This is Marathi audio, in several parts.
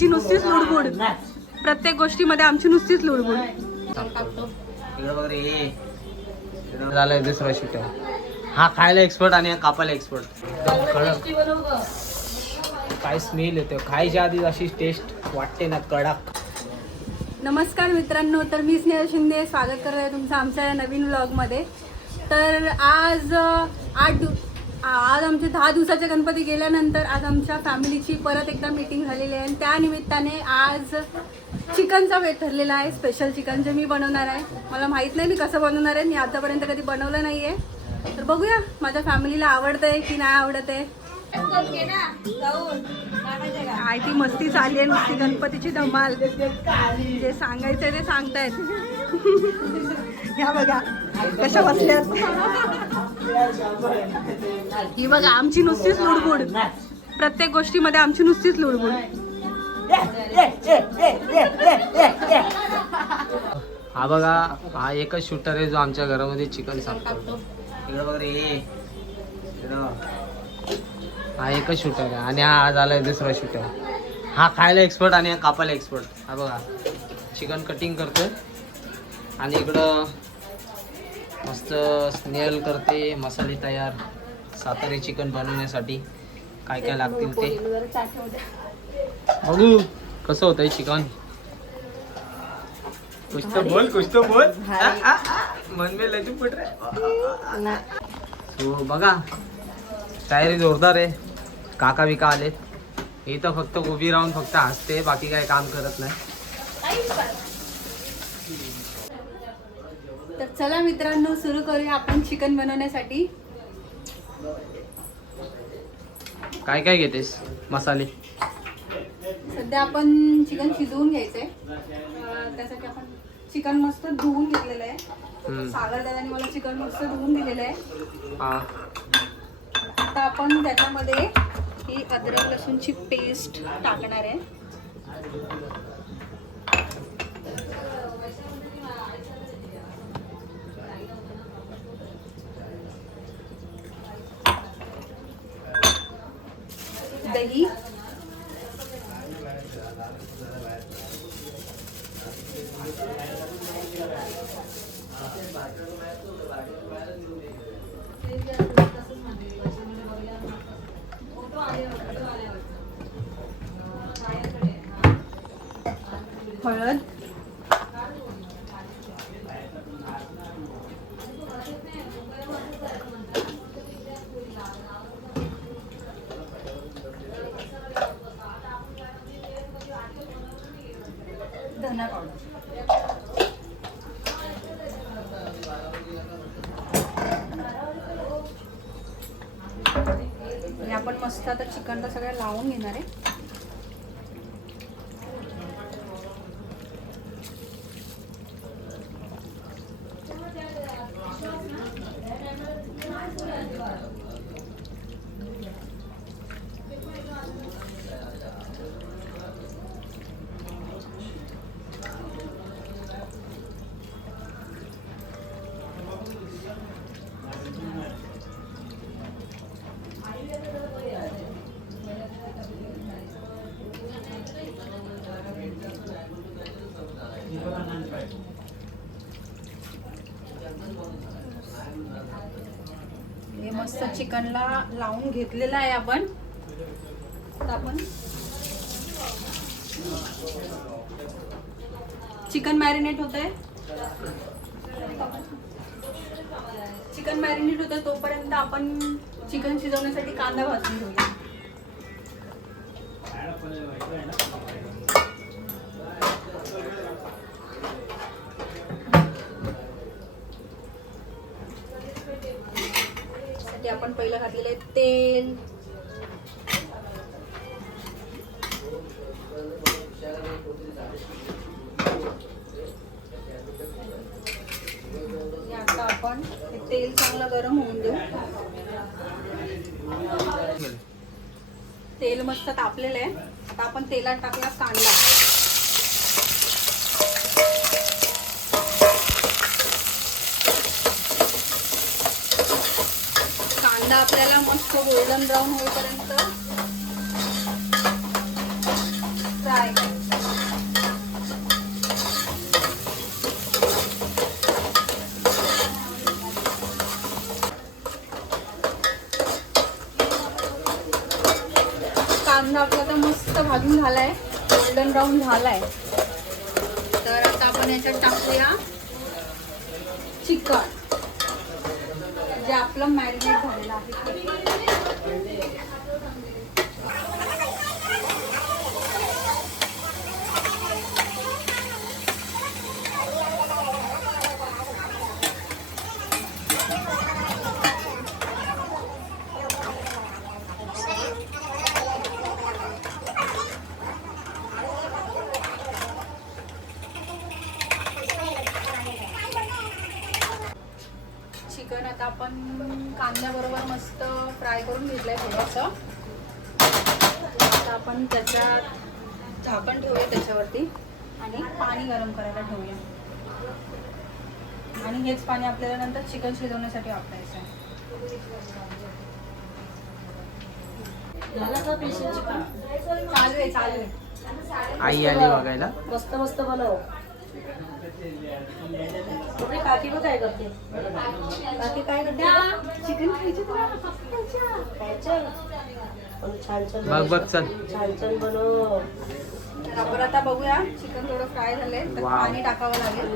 आमची नुसतीच लुडबुड, प्रत्येक गोष्टीमध्ये आमची नुसतीच लुडबुड. झालंय दुसरा शूट. हा खायला एक्सपर्ट आणि हा कापायला एक्सपर्ट. काय स्मेल येतो खायच्या आधी, अशी टेस्ट वाटते ना कडक. नमस्कार मित्रांनो, तर मी स्नेहल शिंदे स्वागत करत आहे तुमचं आमच्या या नवीन व्लॉगमध्ये. तर आज आमचे 10 दिवसाचे गणपती गेल्यानंतर आज आमच्या फॅमिलीची परत एकदा मीटिंग झालेली आहे आणि त्या निमित्ताने आज चिकनचा बेत ठरलेला आहे. स्पेशल चिकन जे मी बनवणार आहे. मला माहीत नाही मी कसं बनवणार आहे, मी आतापर्यंत कधी बनवलं नाही आहे. तर बघूया माझ्या फॅमिलीला आवडतं आहे की नाही आवडत आहे. काय ती मस्ती चालली आहे नुसती, गणपतीची धमाल. जे सांगायचंय ते सांगतायत. ह्या बघा कशा बसल्यात. ही बघा आमची नुसतीच लुडबुड, प्रत्येक गोष्टीमध्ये आमची नुसतीच लुडबुड. हा बघा, हा एकच शूटर आहे जो आमच्या घरामध्ये चिकन सांगतो. इकडे वगैरे हा एकच शूटर आहे आणि हा झालाय दुसरा शूटर. हा खायला एक्सपर्ट आणि हा कापायला एक्सपर्ट. हा बघा चिकन कटिंग करतोय आणि इकडं मस्त स्नेहल करते मसाले तयार सातारी चिकन बनवण्यासाठी. काय काय लागतील ते बघू. कसं होतंय चिकन. कुछ तो बोल मन में लड्डू फुट रहा. सो बघा तयारी जोरदार आहे. काका बिका आलेत. हे तर फक्त उभी राहून फक्त हसते, बाकी काय काम करत नाही. तर चला मित्रांनो, सुरू करूया आपण चिकन बनवण्यासाठी. काय काय घेतेस मसाले. सध्या आपण चिकन शिजवून घ्यायचंय. त्यासाठी आपण चिकन मस्त धुवून घेतलेलं आहे. सागर दादाने मला चिकन मस्त धुवून दिलेलं आहे. आता आपण त्याच्यामध्ये ही अद्रक लसूणची पेस्ट टाकणार आहे. दही, हळद, धना पावडर. आणि आपण मस्त आता चिकनला सगळं लावून घेणार आहे. हे मस्त चिकनला लावून घेतलेलं आहे आपण. आता आपण चिकन मॅरिनेट होत आहे. चिकन मॅरिनेट होतं तोपर्यंत आपण चिकन शिजवण्यासाठी कांदा भाजून घेऊया. आपण पहिलं घातलेलं आहे तेल, आता आपण हे तेल चांगलं गरम होऊन देऊ. तेल मस्त तापलेलं आहे. आता आपण तेलात टाकला कांदा. कांदा आपल्याला मस्त गोल्डन ब्राऊन होईपर्यंत फ्राय भाजून झालाय, गोल्डन ब्राऊन झालाय. तर आता आपण याच्यात टाकूया चिकन जे आपलं मॅरिनेट झालेलं आहे. चिकन आता आपण कांद्याबरोबर मस्त फ्राय करून घेतलंय थोडंसं. आता आपण त्याच्यात झाकण ठेवूया त्याच्यावरती आणि पाणी गरम करायला ठेवूया. आणि हेच पाणी आपल्याला नंतर चिकन शिजवण्यासाठी वापरायचं आहे. चालू आहे. आई आली बघायला. मस्त मस्त बनव. काकी बघ काय करते. बाकी काय करते? चिकन खायची तुला? खायचं? पण छान छान बघ चल. छान छान बनव. तर आपण आता बघूया. चिकन थोडं फ्राय झालंय तर वाव. पाणी टाकावं लागेल.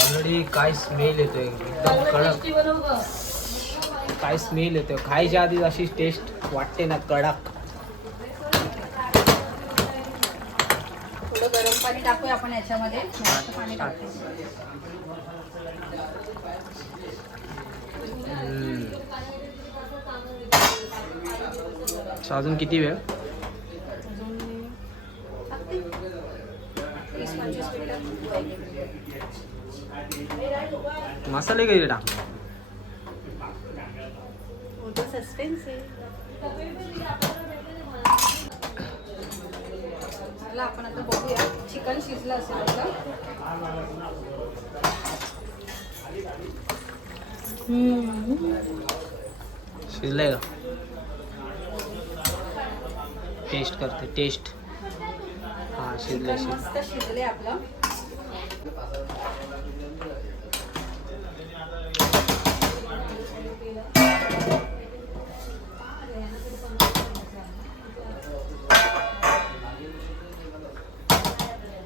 ऑलरेडी काय स्मेल येतोय एकदम कडक. टेस्टी बनव गं. काय स्मेल येतोय. खायच्या आधी अशी टेस्ट वाटते ना कडक. थोडं गरम पाणी टाकूया आपण याच्यामध्ये. जास्त पाणी टाकायचं. So, अजून किती वेळ? अजून टाकते. 20-25 मिनिटं. मसाले कधी टाक. होतं सस्पेन्स आहे. चला आपण आता बघूया चिकन शिजलं असेल आपलं. शिजलंय का? टेस्ट करते टेस्ट. हा शिजलंय चिकन मस्त शिजले आपलं.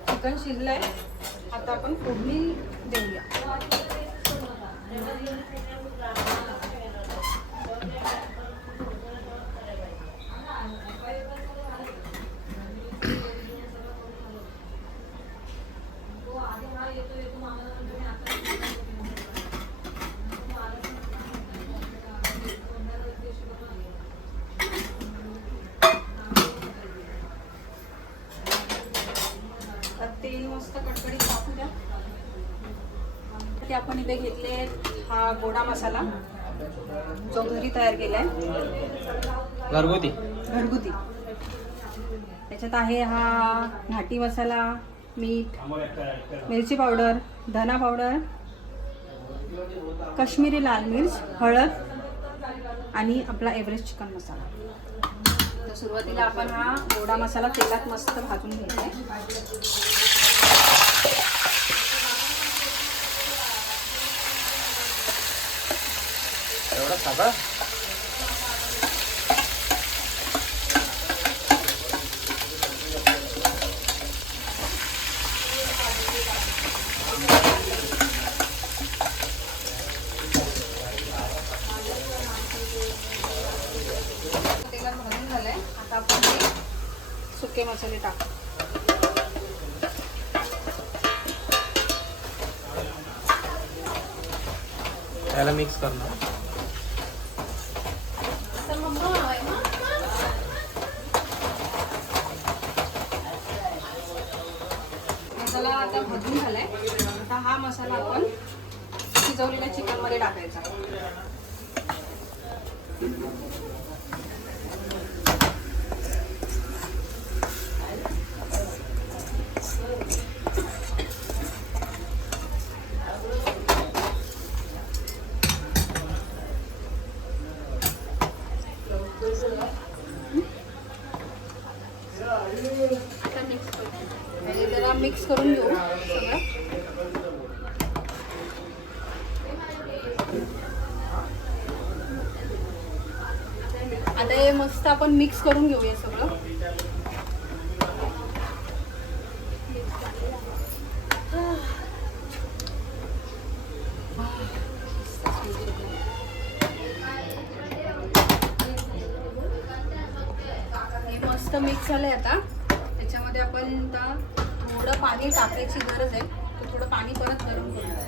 चिकन शिजलंय. आता आपण फोडणी देऊया. तेल मस्त कडकडीत टाकू द्या. ते आपण इथे घेतले हा गोडा मसाला जो घरी तयार केलाय घरगुती. त्याच्यात आहे हा घाटी मसाला, मीठ, मिरची पावडर, धना पावडर, काश्मीरी लाल मिर्च, हळद आणि आपला एव्हरेस्ट चिकन मसाला. तर सुरुवातीला आपण हा गोडा मसाला तेलात मस्त भाजून घ्यायचा. एवढं सगळं. तेलात भाजून झालंय. आता आपण हे सुके मसाले टाकू. त्याला मिक्स करणार. मसाला आता भाजून झालाय. आता हा मसाला आपण शिजवलेल्या चिकन मध्ये टाकायचा. आता मिक्स करून घेऊ सगळं. आता हे मस्त आपण मिक्स करून घेऊया सगळं. मिक्स झालंय आता. त्याच्यामध्ये आपण आता थोडं पाणी टाकायची गरज आहे. तर थोडं पाणी परत गरम करूया.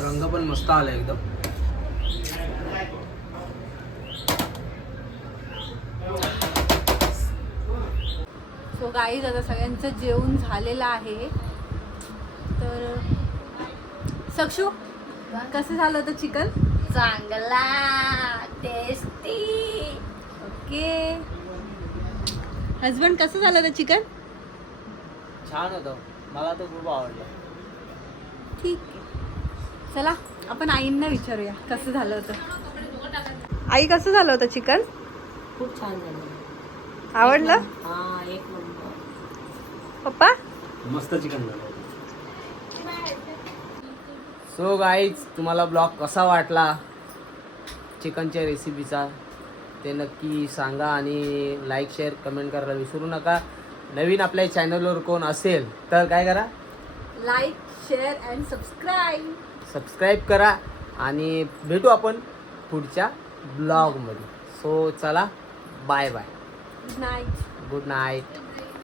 रंग पण मस्त आला एकदम. सो गाईज आता सगळ्यांचं जेवण झालेलं आहे. तर सक्षू कसं झालं होतं चिकन? चांगला टेस्टी. ओके. हजबंड कसं झालं होतं चिकन? छान होतं, मला तर खूप आवडलं. ठीक आहे. चला आपण आईंना विचारूया कसं झालं होतं. आई कसं झालं होतं चिकन? खूप छान झालं. आवडलं? हा एक नंबर. पप्पा मस्त चिकन झालं. सो गाईज, तुम्हाला ब्लॉग कसा वाटला चिकनच्या रेसिपीचा ते नक्की सांगा आणि लाईक शेअर कमेंट करायला विसरू नका. नवीन आपल्या चॅनलवर कोण असेल तर काय करा, लाईक शेअर अँड सबस्क्राईब करा आणि भेटू आपण पुढच्या ब्लॉगमध्ये. सो चला, bye bye, good night. Good night.